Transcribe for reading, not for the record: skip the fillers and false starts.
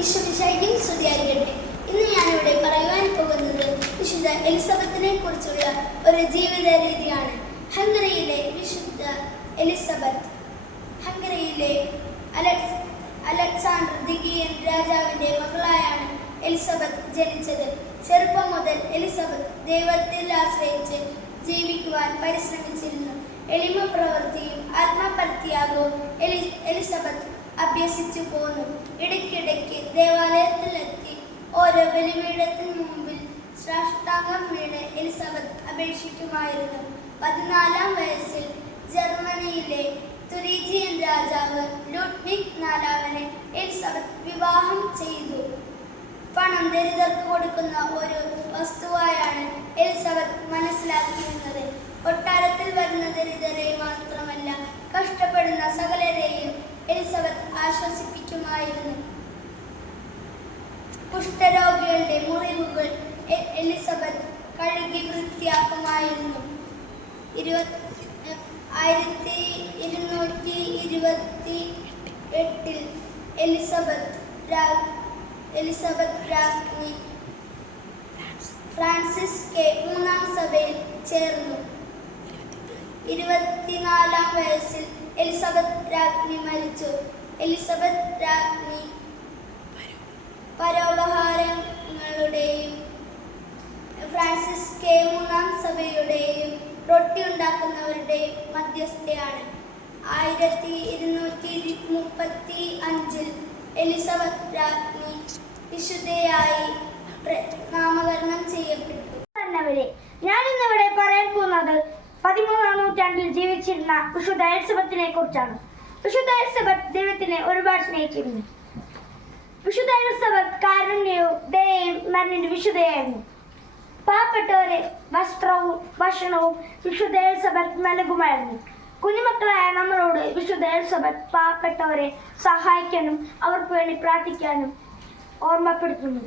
ഈശ്വരശൈലിയിൽ സ്തുതിയായിരിക്കട്ടെ. ഇന്ന് ഞാനിവിടെ പറയുവാൻ പോകുന്നത് വിശുദ്ധ എലിസബത്തിനെ കുറിച്ചുള്ള ഒരു ജീവിത രീതിയാണ്. ഹംഗറിയിലെ വിശുദ്ധ എലിസബത്ത് ഹംഗറിയിലെ അലക്സാണ്ടർ ദിഗിയൻ രാജാവിന്റെ മകളായാണ് എലിസബത്ത് ജനിച്ചത്. ചെറുപ്പം മുതൽ എലിസബത്ത് ദൈവത്തിൽ ആശ്രയിച്ച് ജീവിക്കുവാൻ പരിശ്രമിച്ചിരുന്നു. എളിമ പ്രവൃത്തിയും ആത്മപരിത്യാഗവും എലിസബത്ത് അഭ്യസിച്ചു പോന്നു. ഇടയ്ക്കിടയ്ക്ക് ദേവാലയത്തിലെത്തി ഓരോ ബലിപീഠത്തിന് മുമ്പിൽ സാഷ്ടാംഗം വീണ് എലിസബത്ത് അപേക്ഷിക്കുമായിരുന്നു. 14-ാം വയസ്സിൽ ജർമ്മനിയിലെ തുരീജിയൻ രാജാവ് ലുഡ്വിഗ് നാലാമനെ എലിസബത്ത് വിവാഹം ചെയ്തു. പണം ദരിദ്രർക്ക് കൊടുക്കുന്ന ഒരു വസ്തുവായാണ് എലിസബത്ത് മനസ്സിലാക്കിയിരുന്നത്. കൊട്ടാരത്തിൽ വരുന്ന ദരിദ്രരെ മാത്രമല്ല, കഷ്ടപ്പെടുന്ന സകലരെയും എലിസബത്ത് ആശ്വസിപ്പിക്കുമായിരുന്നു. കുഷ്ഠരോഗികളുടെ മുറിവുകൾ എലിസബത്ത് കഴുകി വൃത്തിയാക്കുമായിരുന്നു. 1228 എലിസബത്ത് രാജ്ഞി ഫ്രാൻസിസ് മൂന്നാം സഭയിൽ ചേർന്നു. 24-ാം വയസ്സിൽ എലിസബത്ത് രാജ്ഞി മരിച്ചു. എലിസബത്ത് രാജ്ഞി പരോപഹാരങ്ങളുടെയും ഫ്രാൻസിസ് മൂന്നാം സഭയുടെയും റൊട്ടി ഉണ്ടാക്കുന്നവരുടെയും മധ്യസ്ഥയാണ്. 1235 എലിസബത്ത് രാജ്ഞി വിശുദ്ധയായി നാമകരണം ചെയ്യപ്പെട്ടു. ഞാനിന്നിവിടെ പറയാൻ പോകുന്നത് 13-ാം നൂറ്റാണ്ടിൽ ജീവിച്ചിരുന്ന വിശുദ്ധ എലിസബത്തിനെ കുറിച്ചാണ്. വിശുദ്ധ എലിസബത്ത് ദൈവത്തിനെ ഒരുപാട് സ്നേഹിച്ചിരുന്നു. വിശുദ്ധ എലിസബത്ത് കാരുണ്യവും ദയയും നിറഞ്ഞ വിശുദ്ധയായിരുന്നു. പാവപ്പെട്ടവരെ വസ്ത്രവും ഭക്ഷണവും വിശുദ്ധ എലിസബത്ത് നൽകുമായിരുന്നു. കുഞ്ഞുമക്കളായ നമ്മളോട് വിശുദ്ധ എലിസബത്ത് പാവപ്പെട്ടവരെ സഹായിക്കാനും അവർക്ക് വേണ്ടി പ്രാർത്ഥിക്കാനും ഓർമ്മപ്പെടുത്തുന്നു.